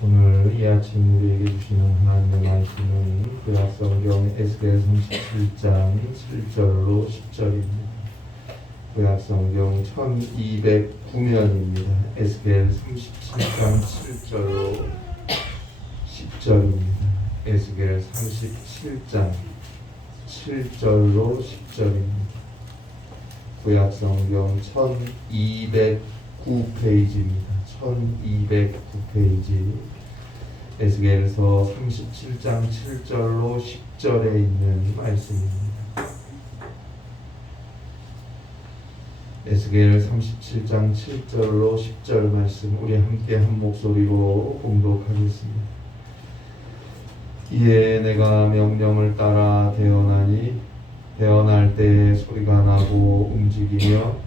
오늘 이 아침 우리에게 주시는 하나님의 말씀은 구약성경 에스겔 37장 7절로 10절입니다. 구약성경 1209면입니다. 에스겔 37장 7절로 10절입니다. 에스겔 37장 7절로 10절입니다. 구약성경 1209페이지입니다. 1209페이지 에스겔서 37장 7절로 10절에 있는 말씀입니다. 에스겔 37장 7절로 10절 말씀 우리 함께 한 목소리로 봉독하겠습니다. 이에 내가 명령을 따라 대언하니 대언할 때 소리가 나고 움직이며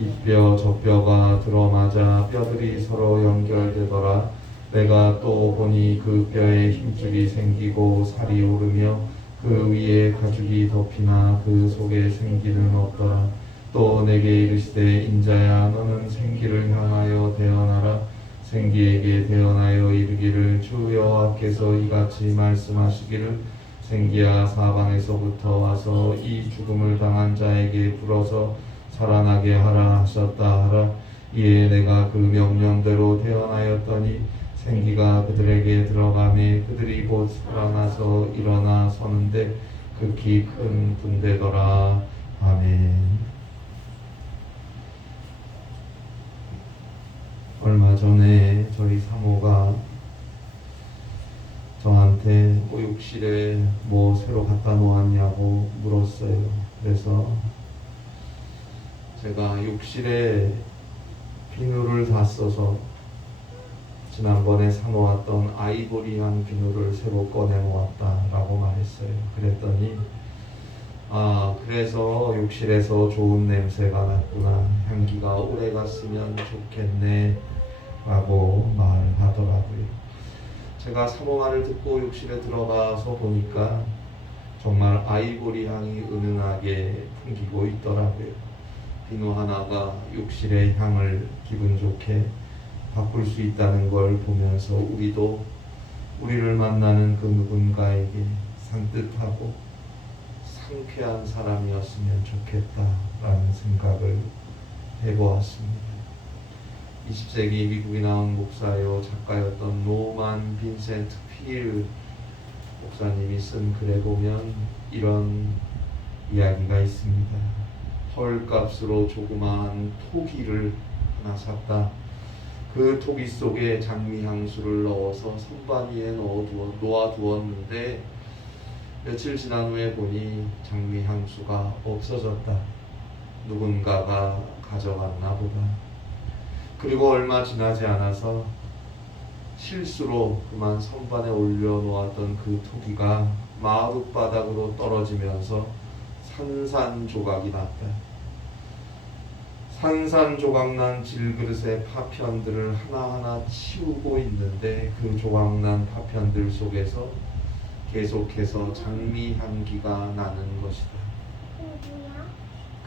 이뼈 저 뼈가 들어맞아 뼈들이 서로 연결되더라. 내가 또 보니 그 뼈에 힘줄이 생기고 살이 오르며 그 위에 가죽이 덮이나 그 속에 생기는 없더라. 또 내게 이르시되 인자야 너는 생기를 향하여 대언하라. 생기에게 대언하여 이르기를 주 여호와께서 이같이 말씀하시기를 생기야 사방에서부터 와서 이 죽음을 당한 자에게 불어서 살아나게 하라 하셨다 하라. 이에 내가 그 명령대로 대언하였더니 생기가 그들에게 들어가매 그들이 곧 살아나서 일어나 서는데 극히 큰 분대더라. 아멘. 얼마 전에 저희 사모가 저한테 목욕실에 뭐 새로 갖다 놓았냐고 물었어요. 그래서 제가 욕실에 비누를 다 써서 지난번에 사놓았던 아이보리향 비누를 새로 꺼내 놓았다라고 말했어요. 그랬더니 그래서 욕실에서 좋은 냄새가 났구나. 향기가 오래 갔으면 좋겠네 라고 말하더라고요. 제가 사모 말을 듣고 욕실에 들어가서 보니까 정말 아이보리 향이 은은하게 풍기고 있더라고요. 비누 하나가 욕실의 향을 기분 좋게 바꿀 수 있다는 걸 보면서 우리도 우리를 만나는 그 누군가에게 산뜻하고 상쾌한 사람이었으면 좋겠다라는 생각을 해보았습니다. 20세기 미국에 나온 목사요 작가였던 노만 빈센트 필 목사님이 쓴 글에 보면 이런 이야기가 있습니다. 헐값으로 조그마한 토기를 하나 샀다. 그 토기 속에 장미향수를 넣어서 선반 위에 놓아두었는데 며칠 지난 후에 보니 장미향수가 없어졌다. 누군가가 가져갔나 보다. 그리고 얼마 지나지 않아서 실수로 그만 선반에 올려놓았던 그 토기가 마룻바닥으로 떨어지면서 산산조각이 났다. 산산조각난 질그릇의 파편들을 하나하나 치우고 있는데 그 조각난 파편들 속에서 계속해서 장미 향기가 나는 것이다.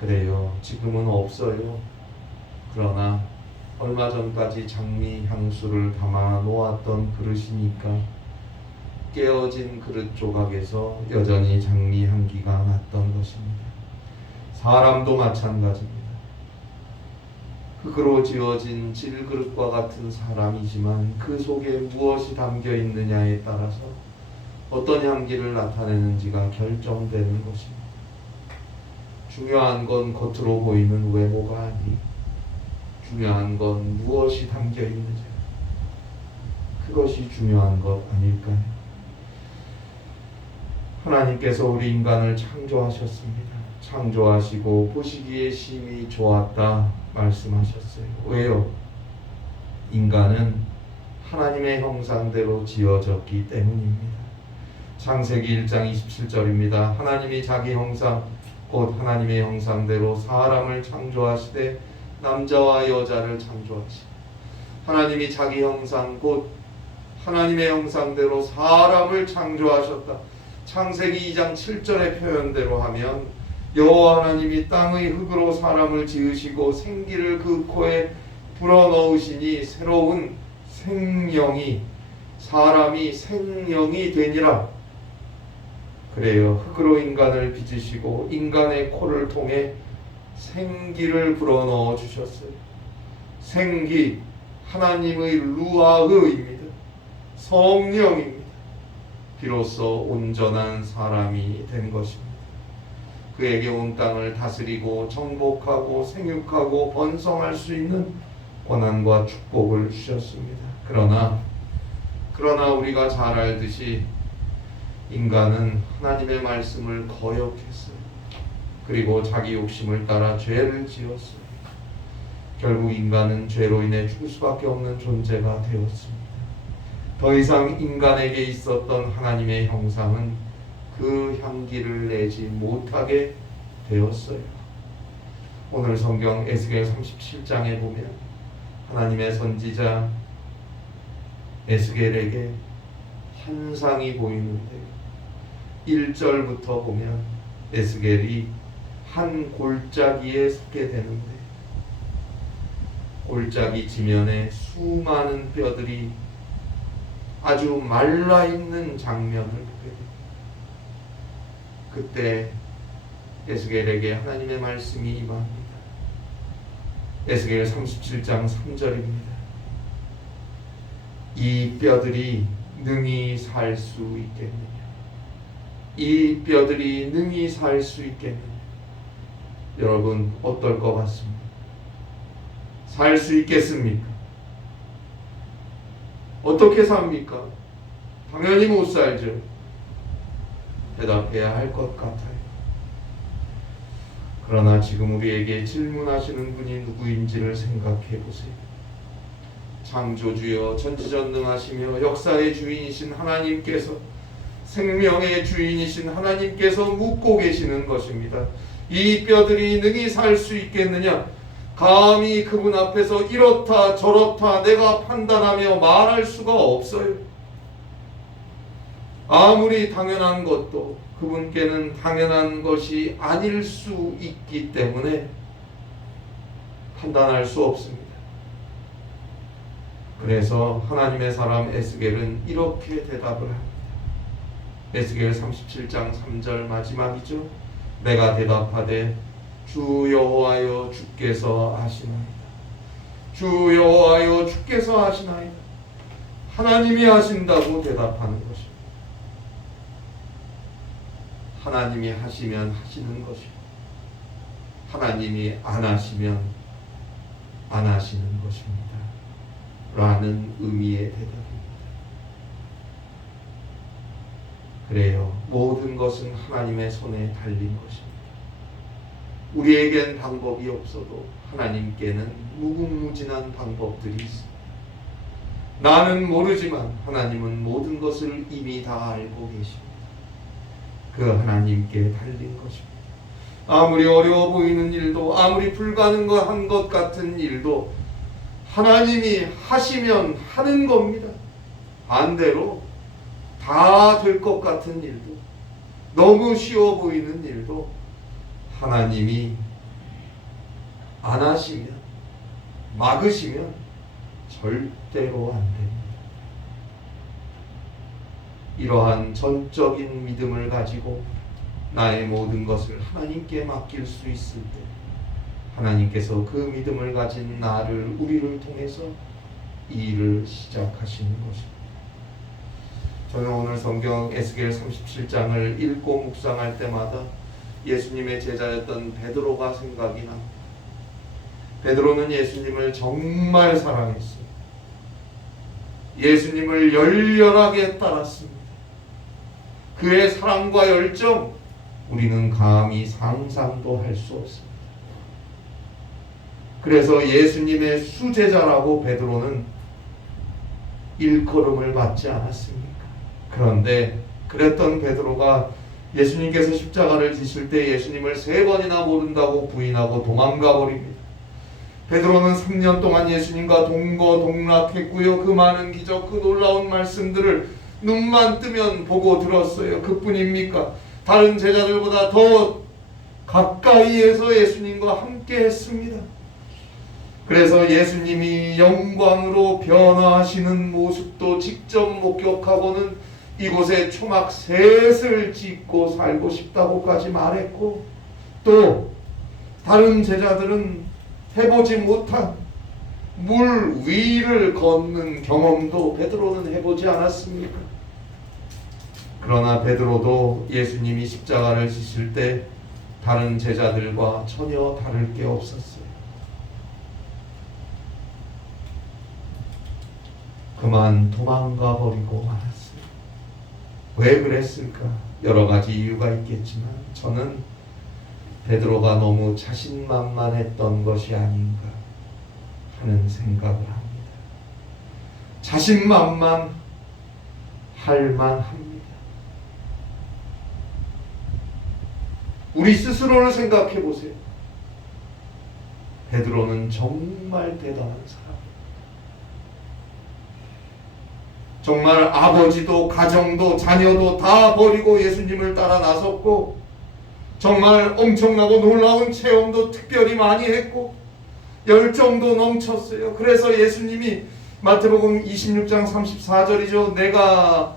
그래요. 지금은 없어요. 그러나 얼마 전까지 장미 향수를 담아 놓았던 그릇이니까 깨어진 그릇 조각에서 여전히 장미 향기가 났던 것입니다. 사람도 마찬가지입니다. 흙으로 지어진 질그릇과 같은 사람이지만 그 속에 무엇이 담겨 있느냐에 따라서 어떤 향기를 나타내는지가 결정되는 것입니다. 중요한 건 겉으로 보이는 외모가 아니 중요한 건 무엇이 담겨 있느냐. 그것이 중요한 것 아닐까요? 하나님께서 우리 인간을 창조하셨습니다. 창조하시고 보시기에 심히 좋았다 말씀하셨어요. 왜요? 인간은 하나님의 형상대로 지어졌기 때문입니다. 창세기 1장 27절입니다. 하나님이 자기 형상 곧 하나님의 형상대로 사람을 창조하시되 남자와 여자를 창조하시고 하나님이 자기 형상 곧 하나님의 형상대로 사람을 창조하셨다. 창세기 2장 7절의 표현대로 하면 여호와 하나님이 땅의 흙으로 사람을 지으시고 생기를 그 코에 불어넣으시니 새로운 사람이 생명이 되니라. 그래요. 흙으로 인간을 빚으시고 인간의 코를 통해 생기를 불어넣어 주셨어요. 생기, 하나님의 루아흐입니다. 성령입니다. 비로소 온전한 사람이 된 것입니다. 그에게 온 땅을 다스리고 정복하고 생육하고 번성할 수 있는 권한과 축복을 주셨습니다. 그러나 우리가 잘 알듯이 인간은 하나님의 말씀을 거역했어요. 그리고 자기 욕심을 따라 죄를 지었어요. 결국 인간은 죄로 인해 죽을 수밖에 없는 존재가 되었습니다. 더 이상 인간에게 있었던 하나님의 형상은 그 향기를 내지 못하게 되었어요. 오늘 성경 에스겔 37장에 보면 하나님의 선지자 에스겔에게 환상이 보이는데 1절부터 보면 에스겔이 한 골짜기에 서게 되는데 골짜기 지면에 수많은 뼈들이 아주 말라있는 장면을 보게 됩니다. 그때 에스겔에게 하나님의 말씀이 임합니다. 에스겔 37장 3절입니다. 이 뼈들이 능히 살 수 있겠느냐? 이 뼈들이 능히 살 수 있겠느냐? 여러분 어떨 것 같습니까? 살 수 있겠습니까? 어떻게 삽니까? 당연히 못 살죠. 대답해야 할 것 같아요. 그러나 지금 우리에게 질문하시는 분이 누구인지를 생각해 보세요. 창조주여 전지전능하시며 역사의 주인이신 하나님께서, 생명의 주인이신 하나님께서 묻고 계시는 것입니다. 이 뼈들이 능히 살 수 있겠느냐? 감히 그분 앞에서 이렇다 저렇다 내가 판단하며 말할 수가 없어요. 아무리 당연한 것도 그분께는 당연한 것이 아닐 수 있기 때문에 판단할 수 없습니다. 그래서 하나님의 사람 에스겔은 이렇게 대답을 합니다. 에스겔 37장 3절 마지막이죠. 내가 대답하되 주 여호와여 주께서 하시나이다. 주 여호와여 주께서 하시나이다. 하나님이 하신다고 대답하는 것입니다. 하나님이 하시면 하시는 것이고 하나님이 안 하시면 안 하시는 것입니다. 라는 의미의 대답입니다. 그래요. 모든 것은 하나님의 손에 달린 것입니다. 우리에겐 방법이 없어도 하나님께는 무궁무진한 방법들이 있습니다. 나는 모르지만 하나님은 모든 것을 이미 다 알고 계십니다. 그 하나님께 달린 것입니다. 아무리 어려워 보이는 일도, 아무리 불가능한 것 같은 일도 하나님이 하시면 하는 겁니다. 반대로 다 될 것 같은 일도, 너무 쉬워 보이는 일도 하나님이 안 하시면, 막으시면 절대로 안 됩니다. 이러한 전적인 믿음을 가지고 나의 모든 것을 하나님께 맡길 수 있을 때 하나님께서 그 믿음을 가진 나를, 우리를 통해서 이 일을 시작하시는 것입니다. 저는 오늘 성경 에스겔 37장을 읽고 묵상할 때마다 예수님의 제자였던 베드로가 생각이 납니다. 베드로는 예수님을 정말 사랑했어요. 예수님을 열렬하게 따랐습니다. 그의 사랑과 열정, 우리는 감히 상상도 할 수 없습니다. 그래서 예수님의 수제자라고 베드로는 일컬음을 받지 않았습니까? 그런데 그랬던 베드로가 예수님께서 십자가를 지실 때 예수님을 3번이나 모른다고 부인하고 도망가 버립니다. 베드로는 3년 동안 예수님과 동거동락했고요. 그 많은 기적, 그 놀라운 말씀들을 눈만 뜨면 보고 들었어요. 그뿐입니까? 다른 제자들보다 더 가까이에서 예수님과 함께 했습니다. 그래서 예수님이 영광으로 변화하시는 모습도 직접 목격하고는 이곳에 초막 셋을 짓고 살고 싶다고까지 말했고, 또 다른 제자들은 해보지 못한 물 위를 걷는 경험도 베드로는 해보지 않았습니까? 그러나 베드로도 예수님이 십자가를 지실 때 다른 제자들과 전혀 다를 게 없었어요. 그만 도망가 버리고 말았어요. 왜 그랬을까? 여러 가지 이유가 있겠지만 저는 베드로가 너무 자신만만했던 것이 아닌가 하는 생각을 합니다. 자신만만 할만합니다. 우리 스스로를 생각해 보세요. 베드로는 정말 대단한 사람입니다. 정말 아버지도 가정도 자녀도 다 버리고 예수님을 따라 나섰고, 정말 엄청나고 놀라운 체험도 특별히 많이 했고, 열정도 넘쳤어요. 그래서 예수님이 마태복음 26장 34절이죠. 내가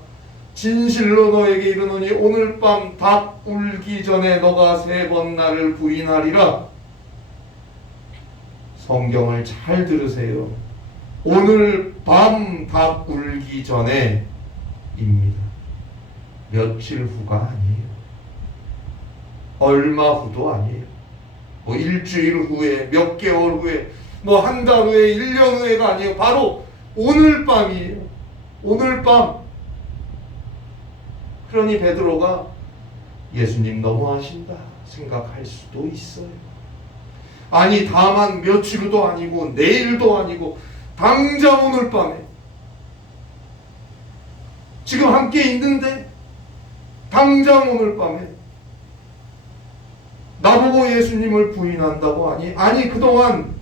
진실로 너에게 이르노니 오늘 밤 닭 울기 전에 너가 3번 나를 부인하리라. 성경을 잘 들으세요. 오늘 밤 닭 울기 전에 입니다. 며칠 후가 아니에요. 얼마 후도 아니에요. 뭐 일주일 후에, 몇 개월 후에, 뭐 한 달 후에, 1년 후에가 아니에요. 바로 오늘 밤이에요. 오늘 밤. 그러니 베드로가 예수님 너무하신다 생각할 수도 있어요. 아니 다만 며칠 후도 아니고 내일도 아니고 당장 오늘 밤에 지금 함께 있는데 당장 오늘 밤에 나보고 예수님을 부인한다고 하니, 아니 그동안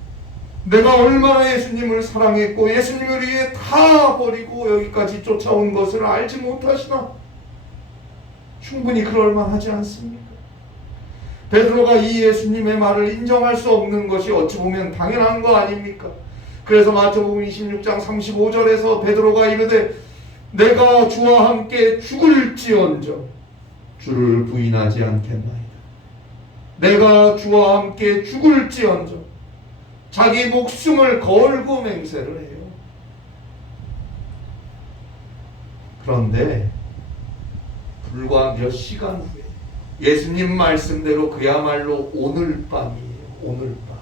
내가 얼마나 예수님을 사랑했고 예수님을 위해 다 버리고 여기까지 쫓아온 것을 알지 못하시나? 충분히 그럴 만하지 않습니까? 베드로가 이 예수님의 말을 인정할 수 없는 것이 어찌 보면 당연한 거 아닙니까? 그래서 마태복음 26장 35절에서 베드로가 이르되 내가 주와 함께 죽을지언정 주를 부인하지 않겠나이다. 내가 주와 함께 죽을지언정, 자기 목숨을 걸고 맹세를 해요. 그런데 불과 몇 시간 후에 예수님 말씀대로 그야말로 오늘 밤이에요. 오늘 밤.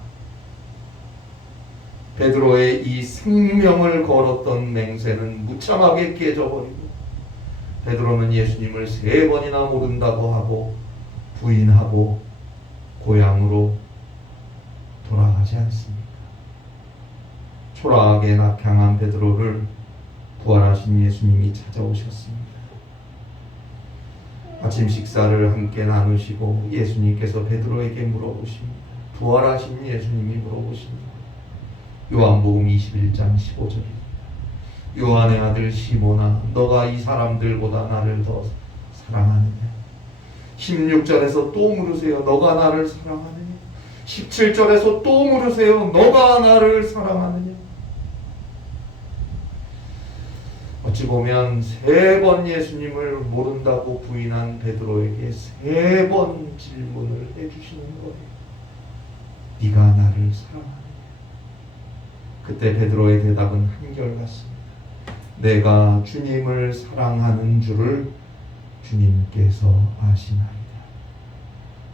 베드로의 이 생명을 걸었던 맹세는 무참하게 깨져버리고 베드로는 예수님을 3번이나 모른다고 하고 부인하고 고향으로 돌아가지 않습니까? 초라하게 낙향한 베드로를 부활하신 예수님이 찾아오셨습니다. 아침 식사를 함께 나누시고 예수님께서 베드로에게 물어보십니다. 부활하신 예수님이 물어보십니다. 요한복음 21장 15절입니다. 요한의 아들 시몬아, 너가 이 사람들보다 나를 더 사랑하느냐? 16절에서 또 물으세요. 너가 나를 사랑하느냐? 17절에서 또 물으세요. 너가 나를 사랑하느냐? 어찌 보면 3번 예수님을 모른다고 부인한 베드로에게 3번 질문을 해주시는 거예요. 네가 나를 사랑하느냐? 그때 베드로의 대답은 한결같습니다. 내가 주님을 사랑하는 줄을 주님께서 아시나이다.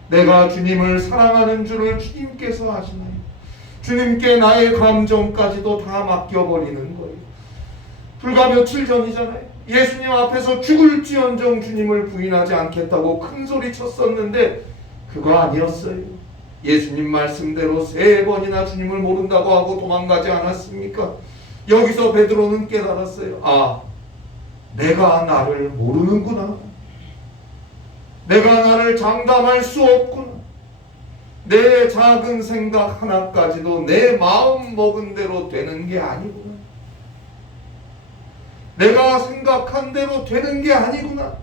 내가 주님을 사랑하는 줄을 주님께서 아시나이다. 주님께 나의 감정까지도 다 맡겨버리는 거예요. 불과 며칠 전이잖아요. 예수님 앞에서 죽을지언정 주님을 부인하지 않겠다고 큰 소리 쳤었는데 그거 아니었어요. 예수님 말씀대로 3번이나 주님을 모른다고 하고 도망가지 않았습니까? 여기서 베드로는 깨달았어요. 아, 내가 나를 모르는구나. 내가 나를 장담할 수 없구나. 내 작은 생각 하나까지도 내 마음 먹은 대로 되는 게 아니구나. 내가 생각한 대로 되는 게 아니구나.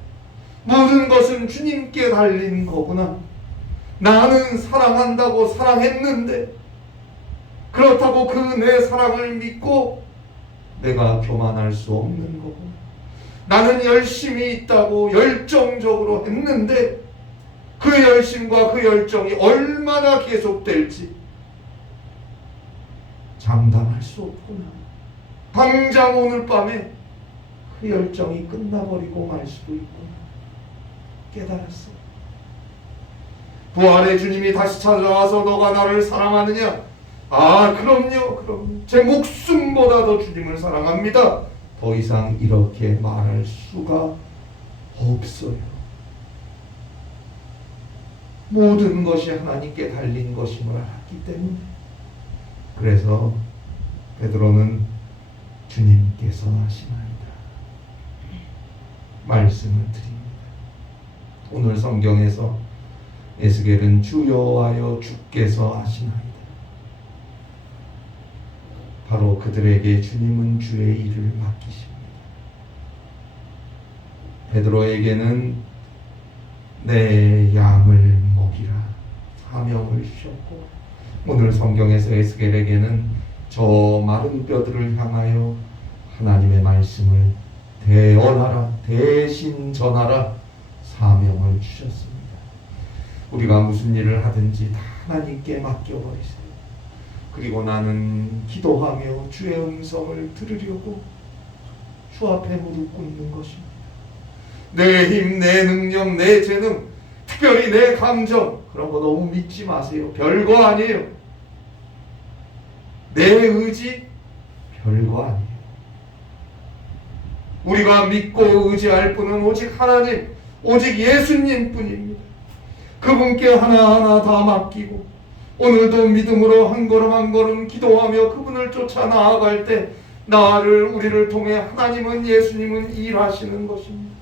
모든 것은 주님께 달린 거구나. 나는 사랑한다고 사랑했는데 그렇다고 그 내 사랑을 믿고 내가 교만할 수 없는 거고, 나는 열심이 있다고 열정적으로 했는데 그 열심과 그 열정이 얼마나 계속될지 장담할 수 없구나. 당장 오늘 밤에 그 열정이 끝나버리고 말 수도 있구나 깨달았어. 부활의 주님이 다시 찾아와서 너가 나를 사랑하느냐? 아, 그럼요, 그럼 제 목숨보다 더 주님을 사랑합니다. 더 이상 이렇게 말할 수가 없어요. 모든 것이 하나님께 달린 것임을 알았기 때문에. 그래서 베드로는 주님께서 하시나이다 말씀을 드립니다. 오늘 성경에서 에스겔은 주 여호와여 주께서 하시나이다. 바로 그들에게 주님은 주의 일을 맡기십니다. 베드로에게는 내 양을 먹이라 사명을 주셨고, 오늘 성경에서 에스겔에게는 저 마른 뼈들을 향하여 하나님의 말씀을 대언하라, 대신 전하라 사명을 주셨습니다. 우리가 무슨 일을 하든지 다 하나님께 맡겨버리세요. 그리고 나는 기도하며 주의 음성을 들으려고 주 앞에 무릎 꿇는 것입니다. 내 힘, 내 능력, 내 재능, 특별히 내 감정, 그런 거 너무 믿지 마세요. 별거 아니에요. 내 의지, 별거 아니에요. 우리가 믿고 의지할 분은 오직 하나님, 오직 예수님 뿐입니다. 그분께 하나하나 다 맡기고 오늘도 믿음으로 한 걸음 한 걸음 기도하며 그분을 쫓아 나아갈 때 우리를 통해 하나님은, 예수님은 일하시는 것입니다.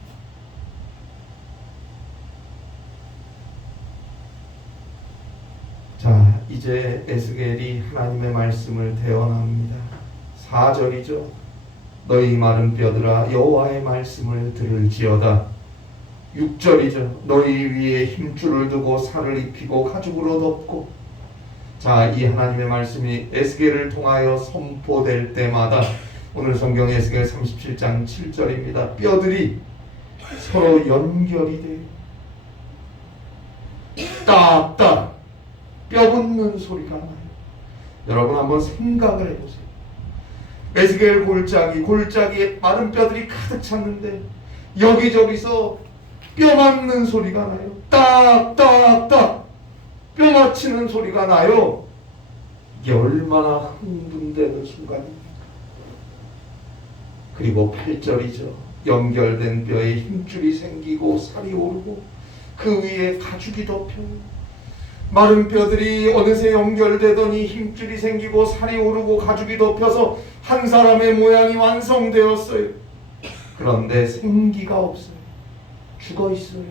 자, 이제 에스겔이 하나님의 말씀을 대언합니다. 4절이죠. 너희 마른 뼈들아 여호와의 말씀을 들을지어다. 6절이죠. 너희 위에 힘줄을 두고 살을 입히고 가죽으로 덮고. 자, 이 하나님의 말씀이 에스겔을 통하여 선포될 때마다 오늘 성경 에스겔 37장 7절입니다. 뼈들이 서로 연결이 돼요. 딱딱 뼈 붙는 소리가 나요. 여러분 한번 생각을 해보세요. 에스겔 골짜기에 마른 뼈들이 가득 찼는데 여기저기서 뼈 맞는 소리가 나요. 딱딱딱 뼈 맞히는 소리가 나요. 이게 얼마나 흥분되는 순간입니까? 그리고 8절이죠. 연결된 뼈에 힘줄이 생기고 살이 오르고 그 위에 가죽이 덮여요. 마른 뼈들이 어느새 연결되더니 힘줄이 생기고 살이 오르고 가죽이 덮여서 한 사람의 모양이 완성되었어요. 그런데 생기가 없어요. 죽어 있어요.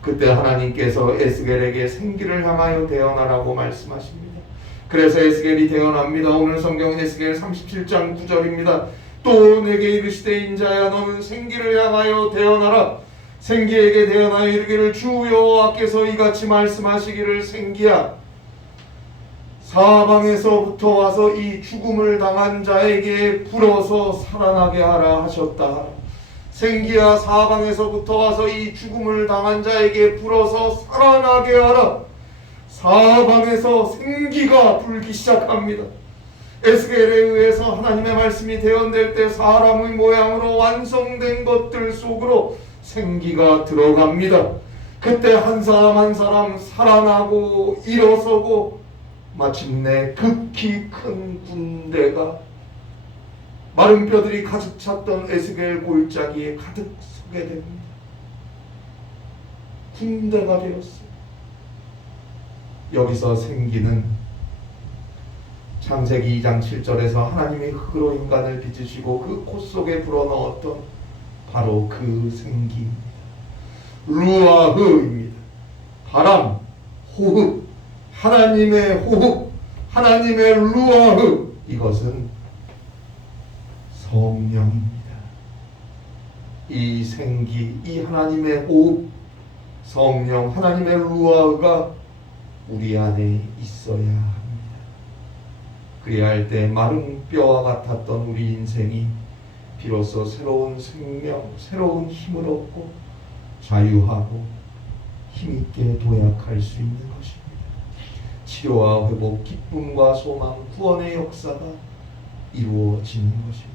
그때 하나님께서 에스겔에게 생기를 향하여 대언하라고 말씀하십니다. 그래서 에스겔이 대언합니다. 오늘 성경 에스겔 37장 9절입니다. 또 내게 이르시되 인자야 너는 생기를 향하여 대언하라. 생기에게 대언하여 이르기를 주 여호와께서 이같이 말씀하시기를 생기야 사방에서부터 와서 이 죽음을 당한 자에게 불어서 살아나게 하라 하셨다. 생기야 사방에서부터 와서 이 죽음을 당한 자에게 불어서 살아나게 하라. 사방에서 생기가 불기 시작합니다. 에스겔에 의해서 하나님의 말씀이 대언될 때 사람의 모양으로 완성된 것들 속으로 생기가 들어갑니다. 그때 한 사람 한 사람 살아나고 일어서고 마침내 극히 큰 군대가 마른 뼈들이 가득 찼던 에스겔 골짜기에 가득 서게 됩니다. 군대가 되었어요. 여기서 생기는 창세기 2장 7절에서 하나님의 흙으로 인간을 빚으시고 그 코 속에 불어넣었던 바로 그 생기입니다. 루아흐입니다. 바람, 호흡, 하나님의 호흡, 하나님의 루아흐, 이것은 성령입니다. 이 생기, 이 하나님의 호흡, 성령, 하나님의 루아흐가 우리 안에 있어야 합니다. 그래야 할 때 마른 뼈와 같았던 우리 인생이 비로소 새로운 생명, 새로운 힘을 얻고 자유하고 힘있게 도약할 수 있는 것입니다. 치료와 회복, 기쁨과 소망, 구원의 역사가 이루어지는 것입니다.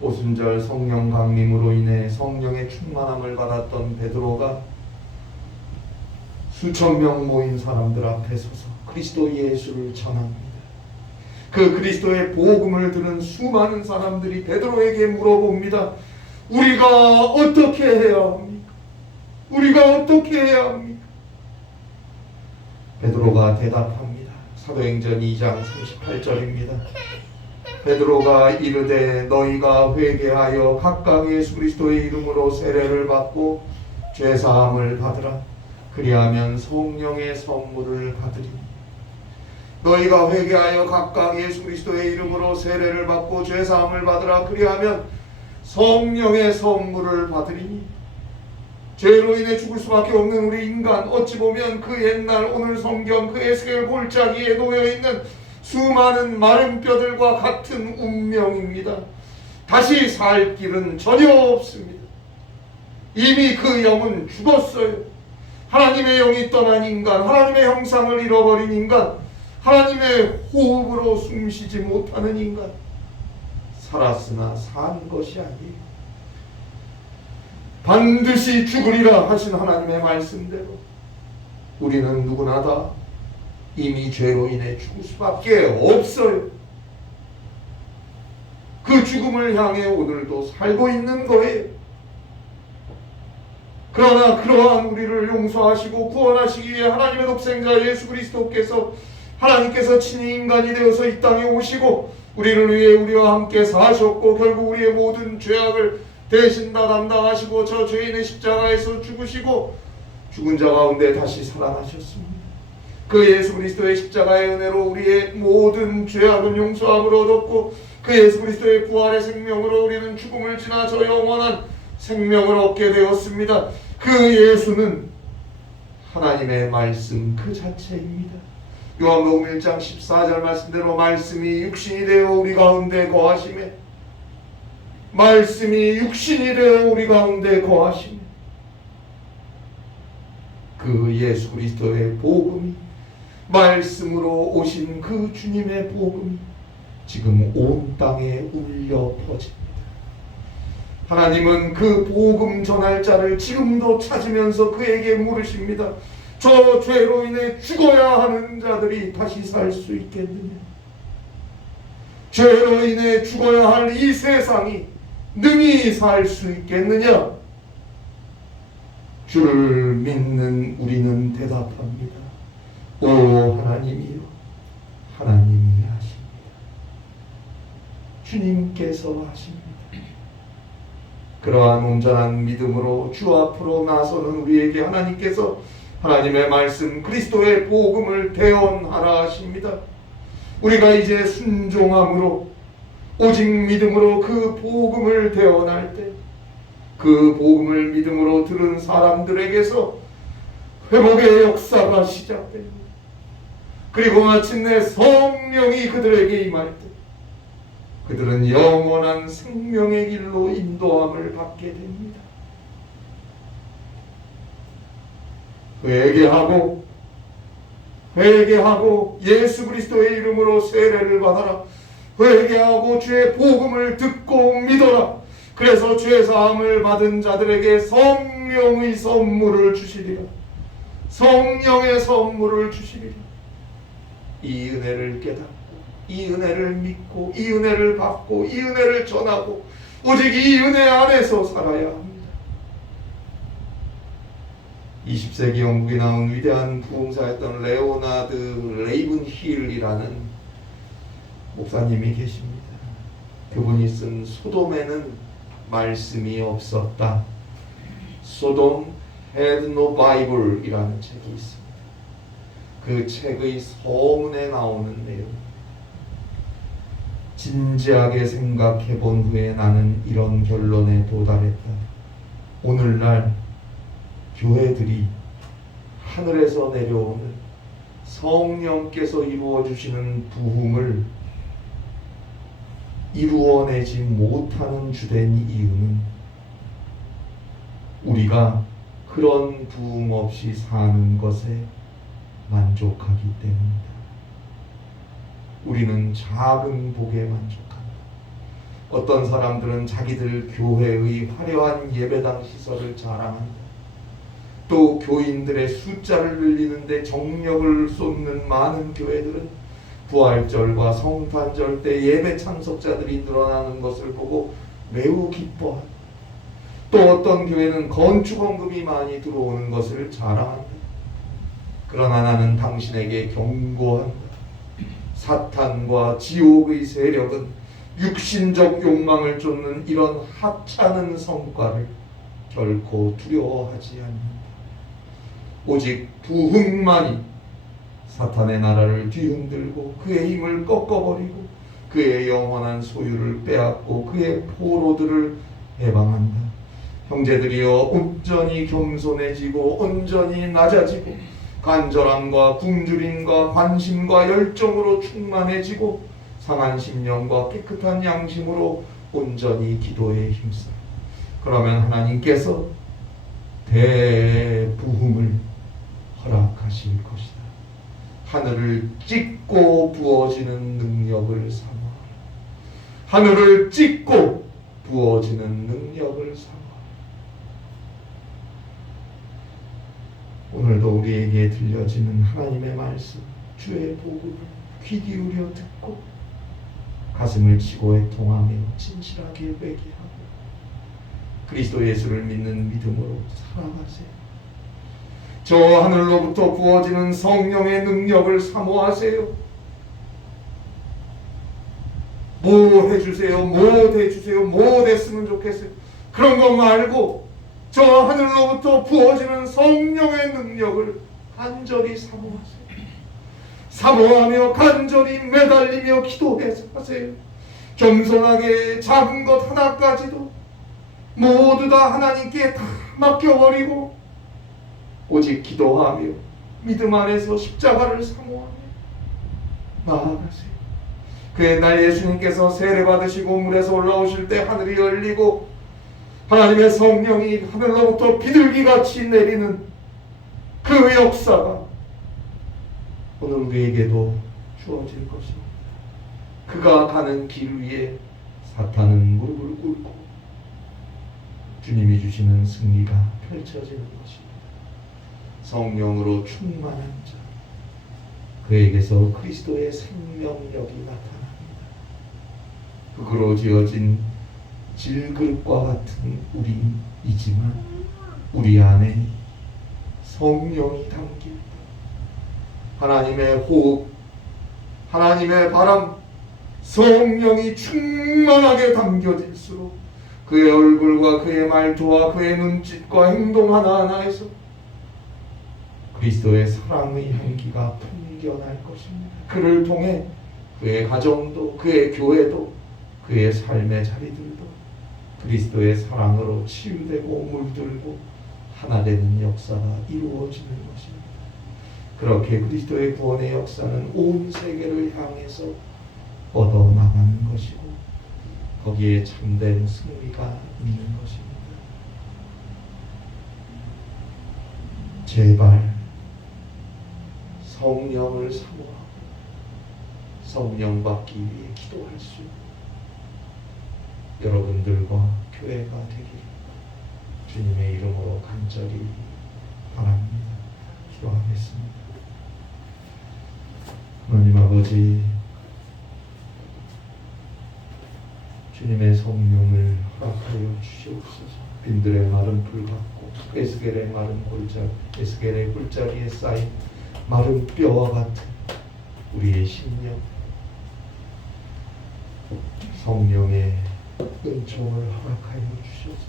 오순절 성령 강림으로 인해 성령의 충만함을 받았던 베드로가 수천 명 모인 사람들 앞에 서서 그리스도 예수를 전합니다. 그 그리스도의 복음을 들은 수많은 사람들이 베드로에게 물어봅니다. 우리가 어떻게 해야 합니까? 우리가 어떻게 해야 합니까? 베드로가 대답합니다. 사도행전 2장 38절입니다. 베드로가 이르되 너희가 회개하여 각각 예수 그리스도의 이름으로 세례를 받고 죄사함을 받으라. 그리하면 성령의 선물을 받으리니. 너희가 회개하여 각각 예수 그리스도의 이름으로 세례를 받고 죄사함을 받으라. 그리하면 성령의 선물을 받으리니. 죄로 인해 죽을 수밖에 없는 우리 인간, 어찌 보면 그 옛날 오늘 성경 그 에스겔 골짜기에 놓여있는 수많은 마른 뼈들과 같은 운명입니다. 다시 살 길은 전혀 없습니다. 이미 그 영은 죽었어요. 하나님의 영이 떠난 인간, 하나님의 형상을 잃어버린 인간, 하나님의 호흡으로 숨쉬지 못하는 인간, 살았으나 산 것이 아니에요. 반드시 죽으리라 하신 하나님의 말씀대로 우리는 누구나 다 이미 죄로 인해 죽을 수밖에 없어요. 그 죽음을 향해 오늘도 살고 있는 거예요. 그러나 그러한 우리를 용서하시고 구원하시기 위해 하나님의 독생자 예수 그리스도께서 하나님께서 친히 인간이 되어서 이 땅에 오시고 우리를 위해 우리와 함께 사셨고 결국 우리의 모든 죄악을 대신 다 담당하시고 저 죄인의 십자가에서 죽으시고 죽은 자 가운데 다시 살아나셨습니다. 그 예수 그리스도의 십자가의 은혜로 우리의 모든 죄악은 용서함을 얻었고 그 예수 그리스도의 부활의 생명으로 우리는 죽음을 지나 저 영원한 생명을 얻게 되었습니다. 그 예수는 하나님의 말씀 그 자체입니다. 요한복음 1장 14절 말씀대로 말씀이 육신이 되어 우리 가운데 거하시매 말씀이 육신이 되어 우리 가운데 거하시매 그 예수 그리스도의 복음이 말씀으로 오신 그 주님의 복음이 지금 온 땅에 울려 퍼집니다. 하나님은 그 복음 전할 자를 지금도 찾으면서 그에게 물으십니다. 저 죄로 인해 죽어야 하는 자들이 다시 살 수 있겠느냐? 죄로 인해 죽어야 할 이 세상이 능히 살 수 있겠느냐? 주를 믿는 우리는 대답합니다. 오 하나님이여, 하나님이 하십니다. 주님께서 하십니다. 그러한 온전한 믿음으로 주 앞으로 나서는 우리에게 하나님께서 하나님의 말씀 그리스도의 복음을 대언하라 하십니다. 우리가 이제 순종함으로 오직 믿음으로 그 복음을 대언할 때 그 복음을 믿음으로 들은 사람들에게서 회복의 역사가 시작됩니다. 그리고 마침내 성령이 그들에게 임할 때 그들은 영원한 생명의 길로 인도함을 받게 됩니다. 회개하고 예수 그리스도의 이름으로 세례를 받아라. 회개하고 주의 복음을 듣고 믿어라. 그래서 죄사함을 받은 자들에게 성령의 선물을 주시리라. 성령의 선물을 주시리라. 이 은혜를 깨닫고 이 은혜를 믿고 이 은혜를 받고 이 은혜를 전하고 오직 이 은혜 안에서 살아야 합니다. 20세기 영국에 나온 위대한 부흥사였던 레오나드 레이븐힐이라는 목사님이 계십니다. 그분이 쓴 소돔에는 말씀이 없었다. 소돔 had no Bible 이라는 책이 있습니다. 그 책의 서문에 나오는 내용, 진지하게 생각해 본 후에 나는 이런 결론에 도달했다. 오늘날 교회들이 하늘에서 내려오는 성령께서 이루어 주시는 부흥을 이루어내지 못하는 주된 이유는 우리가 그런 부흥 없이 사는 것에 만족하기 때문입니다. 우리는 작은 복에 만족합니다. 어떤 사람들은 자기들 교회의 화려한 예배당 시설을 자랑한다. 또 교인들의 숫자를 늘리는데 정력을 쏟는 많은 교회들은 부활절과 성탄절 때 예배 참석자들이 늘어나는 것을 보고 매우 기뻐한다. 또 어떤 교회는 건축원금이 많이 들어오는 것을 자랑한다. 그러나 나는 당신에게 경고한다. 사탄과 지옥의 세력은 육신적 욕망을 쫓는 이런 하찮은 성과를 결코 두려워하지 않는다. 오직 부흥만이 사탄의 나라를 뒤흔들고 그의 힘을 꺾어버리고 그의 영원한 소유를 빼앗고 그의 포로들을 해방한다. 형제들이여, 온전히 겸손해지고 온전히 낮아지고 간절함과 굶주림과 관심과 열정으로 충만해지고 상한 심령과 깨끗한 양심으로 온전히 기도에 힘써. 그러면 하나님께서 대부흥을 허락하실 것이다. 하늘을 찢고 부어지는 능력을 사모하라. 하늘을 찢고 부어지는 능력을 사모하라. 오늘도 우리에게 들려지는 하나님의 말씀, 주의 복음을 귀 기울여 듣고 가슴을 치고 애통하며 진실하게 회개하고 그리스도 예수를 믿는 믿음으로 살아가세요. 저 하늘로부터 부어지는 성령의 능력을 사모하세요. 뭐 해주세요, 뭐 해주세요, 뭐 했으면 좋겠어요. 그런 거 말고 저 하늘로부터 부어지는 성령의 능력을 간절히 사모하세요. 사모하며 간절히 매달리며 기도해서 하세요. 겸손하게 작은 것 하나까지도 모두 다 하나님께 다 맡겨버리고 오직 기도하며 믿음 안에서 십자가를 사모하며 나아가세요. 그의 날 예수님께서 세례 받으시고 물에서 올라오실 때 하늘이 열리고 하나님의 성령이 하늘로부터 비둘기같이 내리는 그 역사가 오늘 우리에게도 주어질 것입니다. 그가 가는 길 위에 사탄은 무릎을 꿇고 주님이 주시는 승리가 펼쳐지는 것입니다. 성령으로 충만한 자, 그에게서 그리스도의 생명력이 나타납니다. 흙으로 지어진 질그릇과 같은 우리이지만 우리 안에 성령이 담길 때 하나님의 호흡, 하나님의 바람, 성령이 충만하게 담겨질수록 그의 얼굴과 그의 말투와 그의 눈짓과 행동 하나하나에서 그리스도의 사랑의 향기가 풍겨날 것입니다. 그를 통해 그의 가정도, 그의 교회도, 그의 삶의 자리들도 그리스도의 사랑으로 치유되고 물들고 하나 되는 역사가 이루어지는 것입니다. 그렇게 그리스도의 구원의 역사는 온 세계를 향해서 뻗어나가는 것이고 거기에 참된 승리가 있는 것입니다. 제발 성령을 사모하고 성령 받기 위해 기도할 수 있는 여러분들과 교회가 되기를 주님의 이름으로 간절히 바랍니다. 기도하겠습니다. 하나님 아버지, 주님의 성령을 허락하여 주시옵소서. 빈들의 마른 풀 같고 에스겔의 마른 골짜기, 에스겔의 골짜기에 쌓인 마른 뼈와 같은 우리의 심령, 성령의 은총을 허락하여 주셔서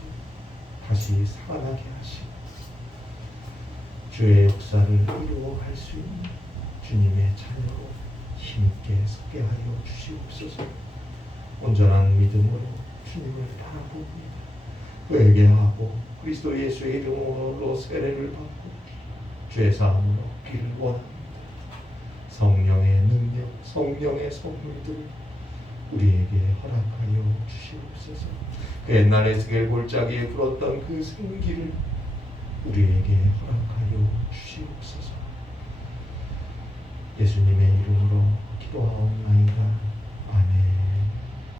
다시 살아나게 하시고 주의 역사를 이루어갈 수 있는 주님의 자녀로 힘있게 서게 하여 주시옵소서. 온전한 믿음으로 주님을 바라봅니다. 회개하고 그리스도 예수의 이름으로 세례를 받고 죄 사함을 얻기를 원합니다. 성령의 능력, 성령의 선물들 우리에게 허락하여 주시옵소서. 그 옛날 에스겔 골짜기에 불었던 그 생기를 우리에게 허락하여 주시옵소서. 예수님의 이름으로 기도하옵나이다. 아멘.